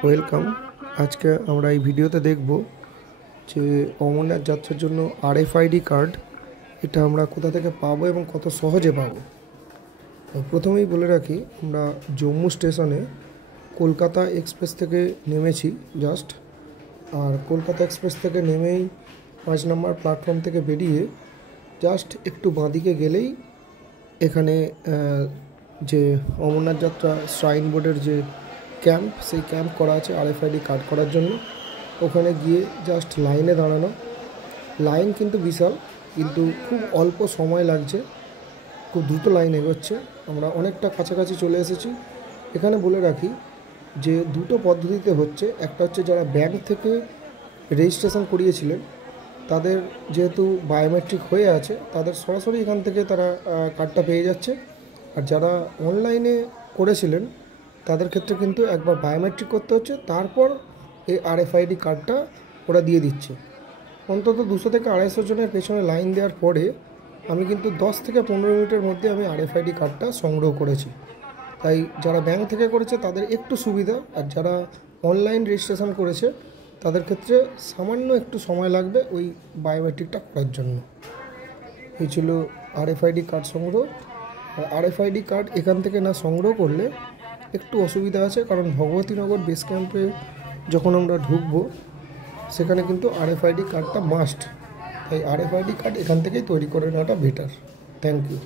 Welcome. আজকে আমরা এই ভিডিওতে দেখব যে অমরনাথ যাত্রার জন্য আরএফআইডি কার্ড এটা আমরা কোথা থেকে পাবো এবং কত সহজে পাবো। প্রথমেই বলে রাখি, আমরা জম্মু স্টেশনে কলকাতা এক্সপ্রেস থেকে নেমেছি জাস্ট। আর কলকাতা এক্সপ্রেস থেকে নেমেই 5 নম্বর প্ল্যাটফর্ম থেকে বেরিয়ে জাস্ট একটু বাঁদিকে গেলেই এখানে যে অমরনাথ যাত্রা শ্রাইন বোর্ডের যে ক্যাম্প, সেই ক্যাম্প করা আছে আরএফআইডি কার্ড করার জন্য। ওখানে গিয়ে জাস্ট লাইনে দাঁড়ানো। লাইন কিন্তু বিশাল, কিন্তু খুব অল্প সময় লাগছে, খুব দ্রুত লাইন এগোচ্ছে। আমরা অনেকটা কাছাকাছি চলে এসেছি। এখানে বলে রাখি যে দুটো পদ্ধতিতে হচ্ছে। একটা হচ্ছে যারা ব্যাংক থেকে রেজিস্ট্রেশন করিয়েছিলেন, তাদের যেহেতু বায়োমেট্রিক হয়ে আছে, তাদের সরাসরি এখান থেকে তারা কার্ডটা পেয়ে যাচ্ছে। আর যারা অনলাইনে করেছিলেন তাদের ক্ষেত্রে কিন্তু একবার বায়োমেট্রিক করতে হচ্ছে, তারপর এই আরএফআইডি কার্ডটা ওরা দিয়ে দিচ্ছে। অন্তত 200 থেকে 250 জনের পেছনে লাইন দেওয়ার পরে আমি কিন্তু 10 থেকে 15 মিনিটের মধ্যে আমি আরএফআইডি কার্ডটা সংগ্রহ করেছি। তাই যারা ব্যাংক থেকে করেছে তাদের একটু সুবিধা, আর যারা অনলাইন রেজিস্ট্রেশন করেছে তাদের ক্ষেত্রে সামান্য একটু সময় লাগবে ওই বায়োমেট্রিকটা করার জন্য। এই ছিল আরএফআইডি কার্ড সংগ্রহ। আর আরএফআইডি কার্ড এখান থেকে না সংগ্রহ করলে একটু অসুবিধা আছে, কারণ ভগবতীনগর বেস ক্যাম্পে যখন আমরা ঢুকবো সেখানে কিন্তু আরএফআইডি কার্ডটা মাস্ট। তাই আরএফআইডি কার্ড এখান থেকেই তৈরি করে নেওয়াটা বেটার। Thank you.